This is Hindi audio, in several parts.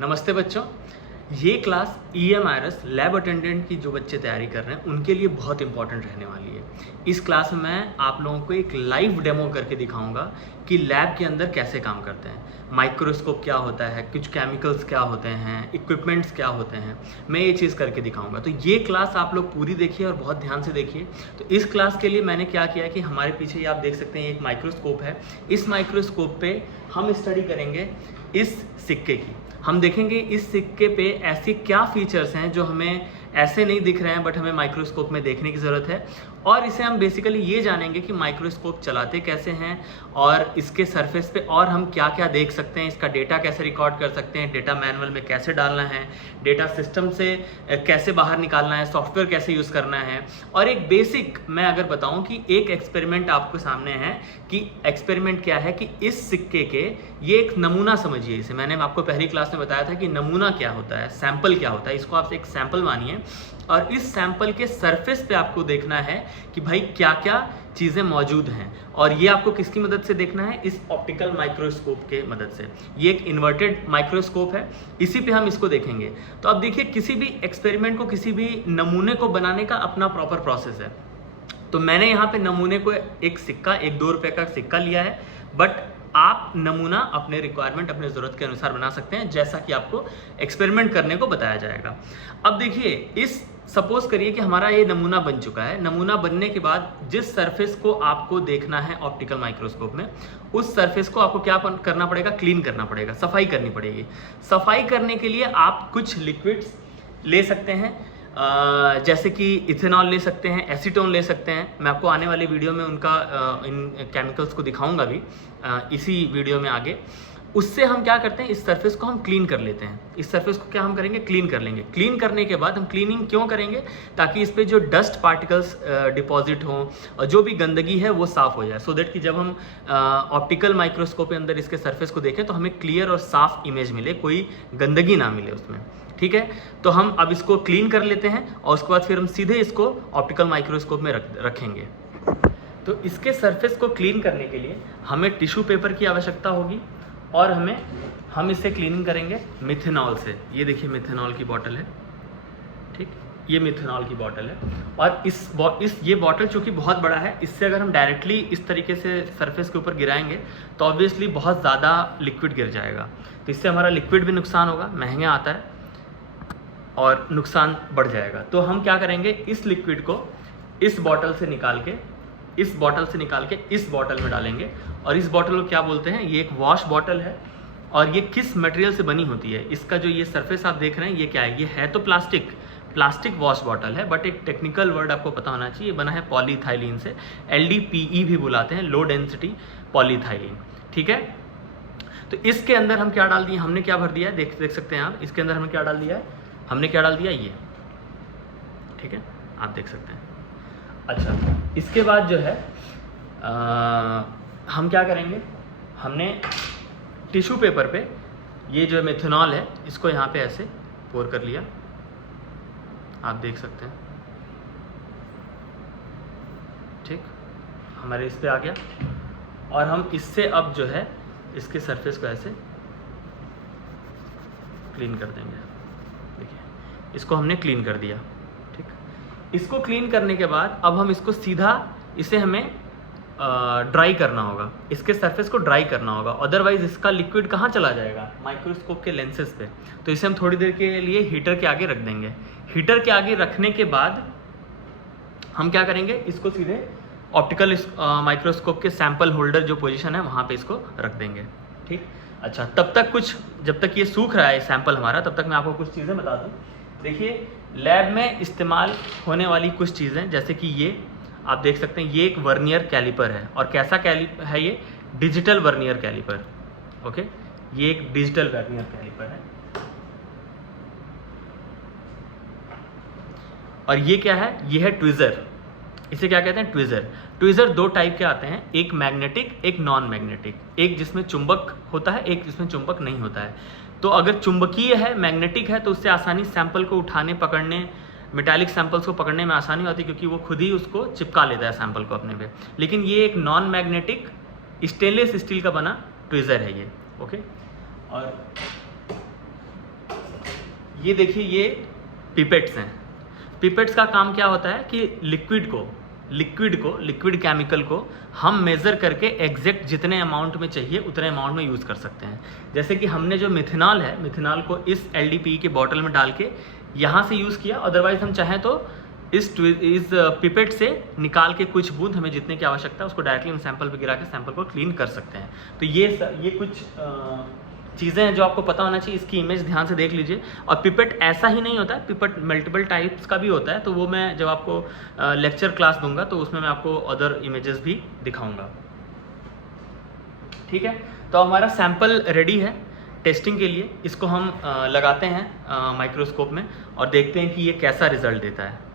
नमस्ते बच्चों। ये क्लास EMRS लैब अटेंडेंट की जो बच्चे तैयारी कर रहे हैं उनके लिए बहुत इंपॉर्टेंट रहने वाली है। इस क्लास में मैं आप लोगों को एक लाइव डेमो करके दिखाऊंगा कि लैब के अंदर कैसे काम करते हैं, माइक्रोस्कोप क्या होता है, कुछ केमिकल्स क्या होते हैं, इक्विपमेंट्स क्या होते हैं, मैं ये चीज़ करके दिखाऊंगा। तो ये क्लास आप लोग पूरी देखिए और बहुत ध्यान से देखिए। तो इस क्लास के लिए मैंने क्या किया कि हमारे पीछे ये आप देख सकते हैं एक माइक्रोस्कोप है। इस माइक्रोस्कोप पे हम स्टडी करेंगे इस सिक्के की। हम देखेंगे इस सिक्के पे ऐसे क्या फीचर्स हैं जो हमें ऐसे नहीं दिख रहे हैं बट हमें माइक्रोस्कोप में देखने की ज़रूरत है, और इसे हम बेसिकली ये जानेंगे कि माइक्रोस्कोप चलाते कैसे हैं और इसके सरफेस पे और हम क्या क्या देख सकते हैं, इसका डेटा कैसे रिकॉर्ड कर सकते हैं, डेटा मैनुअल में कैसे डालना है, डेटा सिस्टम से कैसे बाहर निकालना है, सॉफ्टवेयर कैसे यूज़ करना है। और एक बेसिक मैं अगर बताऊं कि एक एक्सपेरिमेंट आपको सामने है कि एक्सपेरिमेंट क्या है कि इस सिक्के के ये एक नमूना समझिए। इसे मैंने आपको पहली क्लास में बताया था कि नमूना क्या होता है, सैंपल क्या होता है। इसको आप एक सैंपल मानिए और इस सैंपल के सरफेस पे आपको देखना है कि भाई क्या क्या चीज़ें मौजूद हैं, और ये आपको किसकी मदद से देखना है, इस ऑप्टिकल माइक्रोस्कोप के मदद से। ये एक इन्वर्टेड माइक्रोस्कोप है, इसी पे हम इसको देखेंगे। तो अब देखिए, किसी भी एक्सपेरिमेंट को, किसी भी नमूने को बनाने का अपना प्रॉपर प्रोसेस है। तो मैंने यहाँ पे नमूने को एक सिक्का, एक 2 रुपए का सिक्का लिया है, बट आप नमूना अपने रिक्वायरमेंट, अपने ज़रूरत के अनुसार बना सकते हैं, जैसा कि आपको एक्सपेरिमेंट करने को बताया जाएगा। अब देखिए, इस सपोज करिए कि हमारा ये नमूना बन चुका है। नमूना बनने के बाद जिस सरफेस को आपको देखना है ऑप्टिकल माइक्रोस्कोप में, उस सरफेस को आपको क्या करना पड़ेगा, क्लीन करना पड़ेगा, सफाई करनी पड़ेगी। सफाई करने के लिए आप कुछ लिक्विड्स ले सकते हैं, जैसे कि इथेनॉल ले सकते हैं, एसीटोन ले सकते हैं। मैं आपको आने वाले वीडियो में उनका इन केमिकल्स को दिखाऊंगा भी, इसी वीडियो में आगे। उससे हम क्या करते हैं, इस सरफेस को हम क्लीन कर लेते हैं। इस सरफेस को क्या हम करेंगे, क्लीन कर लेंगे। क्लीन करने के बाद हम क्लीनिंग क्यों करेंगे, ताकि इस पे जो डस्ट पार्टिकल्स डिपॉजिट हों और जो भी गंदगी है वो साफ़ हो जाए, सो दैट कि जब हम ऑप्टिकल माइक्रोस्कोप के अंदर इसके सरफेस को देखें तो हमें क्लियर और साफ इमेज मिले, कोई गंदगी ना मिले उसमें। ठीक है, तो हम अब इसको क्लीन कर लेते हैं और उसके बाद फिर हम सीधे इसको ऑप्टिकल माइक्रोस्कोप में रखेंगे। तो इसके सरफेस को क्लीन करने के लिए हमें टिश्यू पेपर की आवश्यकता होगी, और हम इससे क्लीनिंग करेंगे मिथेनॉल से। ये देखिए मिथेनॉल की बॉटल है, ठीक, ये मिथेनॉल की बॉटल है। और ये बॉटल चूँकि बहुत बड़ा है, इससे अगर हम डायरेक्टली इस तरीके से सरफेस के ऊपर गिराएंगे तो ऑब्वियसली बहुत ज़्यादा लिक्विड गिर जाएगा। तो इससे हमारा लिक्विड भी नुकसान होगा, महंगा आता है और नुकसान बढ़ जाएगा। तो हम क्या करेंगे, इस लिक्विड को इस बॉटल से निकाल के इस बॉटल में डालेंगे। और इस बॉटल को क्या बोलते हैं, ये एक वॉश बॉटल है। और ये किस मटेरियल से बनी होती है, इसका जो ये सरफेस आप देख रहे हैं ये क्या है, ये है तो प्लास्टिक वॉश बॉटल है, बट एक टेक्निकल वर्ड आपको पता होना चाहिए। ये बना है पॉलीथाइलिन से, LDPE भी बुलाते हैं, लो डेंसिटी पॉलीथाइलिन। ठीक है, तो इसके अंदर हम क्या डाल दिए, हमने क्या भर दिया है, देख सकते हैं आप। इसके अंदर हमने क्या डाल दिया है, ये, ठीक है, आप देख सकते हैं। अच्छा, इसके बाद जो है हम क्या करेंगे, हमने टिश्यू पेपर पे ये जो मिथेनॉल है इसको यहाँ पे ऐसे पोर कर लिया, आप देख सकते हैं। ठीक, हमारे इस पे आ गया, और हम इससे अब जो है इसके सरफेस को ऐसे क्लीन कर देंगे। देखिए, इसको हमने क्लीन कर दिया। ठीक, इसको क्लीन करने के बाद अब हम इसको सीधा, इसे हमें ड्राई करना होगा, इसके सरफेस को ड्राई करना होगा, अदरवाइज इसका लिक्विड कहाँ चला जाएगा, माइक्रोस्कोप के लेंसेज पे। तो इसे हम थोड़ी देर के लिए हीटर के आगे रख देंगे। हीटर के आगे रखने के बाद हम क्या करेंगे, इसको सीधे ऑप्टिकल माइक्रोस्कोप के सैंपल होल्डर जो पोजीशन है वहाँ पे इसको रख देंगे। ठीक, अच्छा, जब तक ये सूख रहा है सैंपल हमारा, तब तक मैं आपको कुछ चीज़ें बता दूँ। देखिए, लैब में इस्तेमाल होने वाली कुछ चीज़ें, जैसे कि ये आप देख सकते हैं, ये एक वर्नियर कैलिपर है। और कैसा कैलिपर है ये, डिजिटल वर्नियर कैलिपर। ओके, ये एक डिजिटल वर्नियर कैलिपर है। और ये क्या है, ये है ट्विज़र। इसे क्या कहते हैं, ट्विज़र 2 टाइप के आते हैं, एक मैग्नेटिक, एक नॉन मैग्नेटिक। एक जिसमें चुंबक होता है, एक जिसमें चुंबक नहीं होता है। तो अगर चुंबकीय है, मैग्नेटिक है, तो उससे आसानी सैंपल को उठाने, पकड़ने, मेटालिक सैंपल्स को पकड़ने में आसानी होती है, क्योंकि वो खुद ही उसको चिपका लेता है सैंपल को अपने पे। लेकिन ये एक नॉन मैग्नेटिक स्टेनलेस स्टील का बना ट्विज़र है ये। ओके, और ये देखिए, ये पिपेट्स हैं। पिपेट्स का काम क्या होता है कि लिक्विड केमिकल को हम मेज़र करके एग्जैक्ट जितने अमाउंट में चाहिए उतने अमाउंट में यूज़ कर सकते हैं। जैसे कि हमने जो मिथेनॉल है, मिथेनॉल को इस LDPE के बॉटल में डाल के यहाँ से यूज़ किया, अदरवाइज हम चाहें तो इस पिपेट से निकाल के कुछ बूंद, हमें जितने की आवश्यकता है उसको डायरेक्टली हम सैंपल पे गिरा के सैंपल को क्लीन कर सकते हैं। तो ये कुछ चीज़ें हैं जो आपको पता होना चाहिए। इसकी इमेज ध्यान से देख लीजिए। और पिपेट ऐसा ही नहीं होता है, पिपेट मल्टीपल टाइप्स का भी होता है, तो वो मैं जब आपको लेक्चर क्लास दूंगा तो उसमें मैं आपको अदर इमेजेस भी दिखाऊंगा। ठीक है, तो हमारा सैंपल रेडी है टेस्टिंग के लिए। इसको हम लगाते हैं माइक्रोस्कोप में और देखते हैं कि ये कैसा रिजल्ट देता है।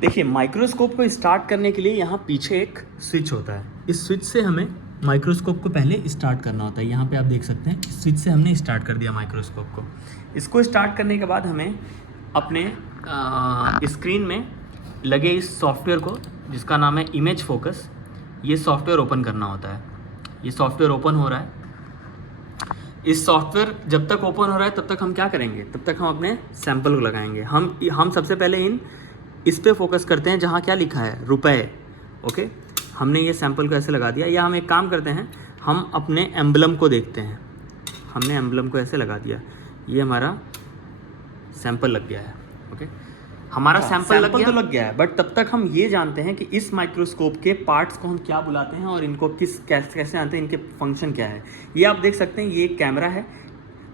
देखिए, माइक्रोस्कोप को स्टार्ट करने के लिए यहाँ पीछे एक स्विच होता है। इस स्विच से हमें माइक्रोस्कोप को पहले स्टार्ट करना होता है। यहाँ पे आप देख सकते हैं, इस स्विच से हमने स्टार्ट कर दिया माइक्रोस्कोप को। इसको स्टार्ट करने के बाद हमें अपने स्क्रीन में लगे इस सॉफ्टवेयर को, जिसका नाम है इमेज फोकस, ये सॉफ्टवेयर ओपन करना होता है। ये सॉफ्टवेयर ओपन हो रहा है। इस सॉफ्टवेयर जब तक ओपन हो रहा है तब तक हम क्या करेंगे, तब तक हम अपने सैंपल को लगाएंगे। हम सबसे पहले इस पे फोकस करते हैं जहाँ क्या लिखा है, रुपए। ओके, हमने ये सैंपल को ऐसे लगा दिया। या हम एक काम करते हैं, हम अपने एम्बलम को देखते हैं। हमने एम्बलम को ऐसे लगा दिया, ये हमारा सैंपल लग गया है। ओके, हमारा सैंपल लग गया है, बट तब तक हम ये जानते हैं कि इस माइक्रोस्कोप के पार्ट्स को हम क्या बुलाते हैं और इनको कैसे जानते हैं, इनके फंक्शन क्या है। ये आप देख सकते हैं, ये एक कैमरा है।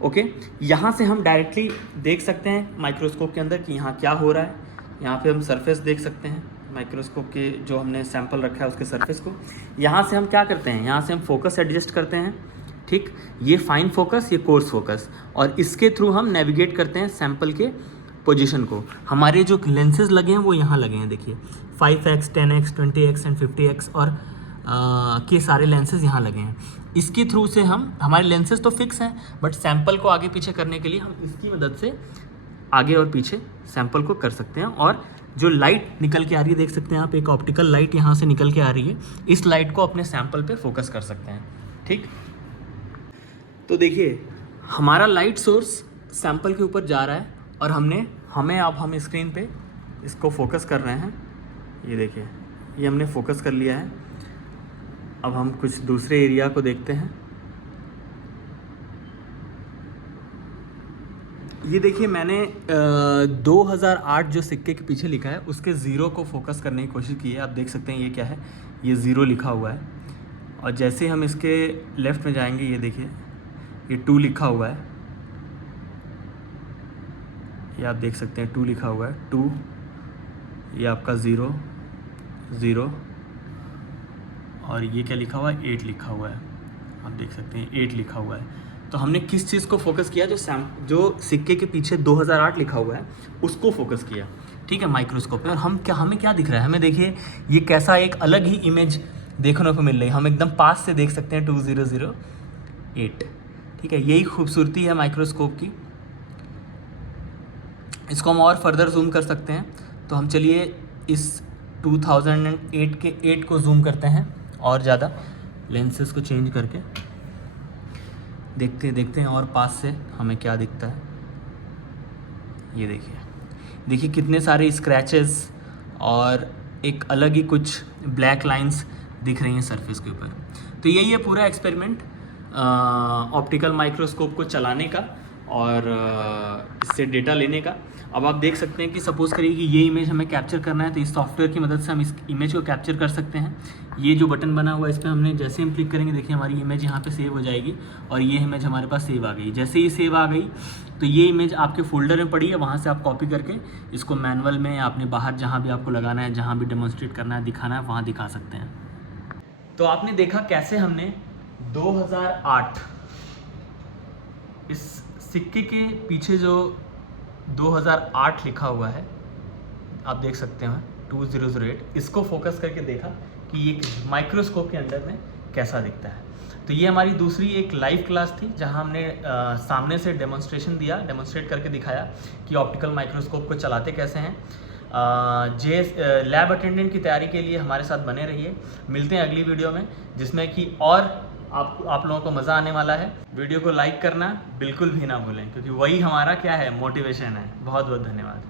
ओके, यहाँ से हम डायरेक्टली देख सकते हैं माइक्रोस्कोप के अंदर कि यहाँ क्या हो रहा है। यहाँ पे हम सरफेस देख सकते हैं माइक्रोस्कोप के, जो हमने सैंपल रखा है उसके सरफेस को। यहाँ से हम क्या करते हैं, यहाँ से हम फोकस एडजस्ट करते हैं। ठीक, ये फाइन फोकस, ये कोर्स फोकस, और इसके थ्रू हम नेविगेट करते हैं सैंपल के पोजीशन को। हमारे जो लेंसेज लगे हैं वो यहाँ लगे हैं, देखिए 5x, 10x, 20x and 50x और के सारे लेंसेज यहाँ लगे हैं। इसके थ्रू से हमारे लेंसेज तो फिक्स हैं, बट सैंपल को आगे पीछे करने के लिए हम इसकी मदद से आगे और पीछे सैंपल को कर सकते हैं। और जो लाइट निकल के आ रही है, देख सकते हैं आप, एक ऑप्टिकल लाइट यहाँ से निकल के आ रही है। इस लाइट को अपने सैंपल पे फोकस कर सकते हैं। ठीक, तो देखिए हमारा लाइट सोर्स सैंपल के ऊपर जा रहा है और हम स्क्रीन पे इसको फोकस कर रहे हैं। ये देखिए, ये हमने फोकस कर लिया है। अब हम कुछ दूसरे एरिया को देखते हैं। ये देखिए, मैंने 2008 जो सिक्के के पीछे लिखा है उसके ज़ीरो को फोकस करने की कोशिश की है। आप देख सकते हैं ये क्या है, ये ज़ीरो लिखा हुआ है। और जैसे हम इसके लेफ़्ट में जाएंगे, ये देखिए ये 2 लिखा हुआ है। ये आप देख सकते हैं 2 लिखा हुआ है, 2। ये आपका 0 0 और ये क्या लिखा हुआ है, 8 लिखा हुआ है। आप देख सकते हैं 8 लिखा हुआ है। तो हमने किस चीज़ को फोकस किया, जो सिक्के के पीछे 2008 लिखा हुआ है उसको फोकस किया। ठीक है, माइक्रोस्कोप में। और हमें क्या दिख रहा है, हमें देखिए ये कैसा एक अलग ही इमेज देखने को मिल रही है। हम एकदम पास से देख सकते हैं 2008। ठीक है, यही खूबसूरती है माइक्रोस्कोप की। इसको हम और फर्दर जूम कर सकते हैं। तो हम चलिए इस 2008 के 8 को जूम करते हैं और ज़्यादा, लेंसेज को चेंज करके देखते हैं और पास से हमें क्या दिखता है। ये देखिए कितने सारे स्क्रैचेस और एक अलग ही कुछ ब्लैक लाइंस दिख रही हैं सरफेस के ऊपर। तो यही है पूरा एक्सपेरिमेंट ऑप्टिकल माइक्रोस्कोप को चलाने का और इससे डेटा लेने का। अब आप देख सकते हैं कि सपोज़ करिए कि ये इमेज हमें कैप्चर करना है, तो इस सॉफ्टवेयर की मदद से हम इस इमेज को कैप्चर कर सकते हैं। ये जो बटन बना हुआ है, इस पर हमने जैसे हम क्लिक करेंगे, देखिए हमारी इमेज यहाँ पे सेव हो जाएगी और ये इमेज हमारे पास सेव आ गई। जैसे ही सेव आ गई तो ये इमेज आपके फोल्डर में पड़ी है, वहाँ से आप कॉपी करके इसको मैनुअल में या अपने बाहर जहाँ भी आपको लगाना है, जहाँ भी डेमोन्स्ट्रेट करना है, दिखाना है, वहाँ दिखा सकते हैं। तो आपने देखा कैसे हमने 2008 इस सिक्के के पीछे जो 2008 लिखा हुआ है, आप देख सकते हैं 2008, इसको फोकस करके देखा कि ये माइक्रोस्कोप के अंदर में कैसा दिखता है। तो ये हमारी दूसरी एक लाइव क्लास थी जहां हमने सामने से डेमोन्स्ट्रेट करके दिखाया कि ऑप्टिकल माइक्रोस्कोप को चलाते कैसे हैं। लैब अटेंडेंट की तैयारी के लिए हमारे साथ बने रहिए। मिलते हैं अगली वीडियो में, जिसमें कि और आप लोगों को मज़ा आने वाला है। वीडियो को लाइक करना बिल्कुल भी ना भूलें, क्योंकि वही हमारा क्या है, मोटिवेशन है। बहुत बहुत धन्यवाद।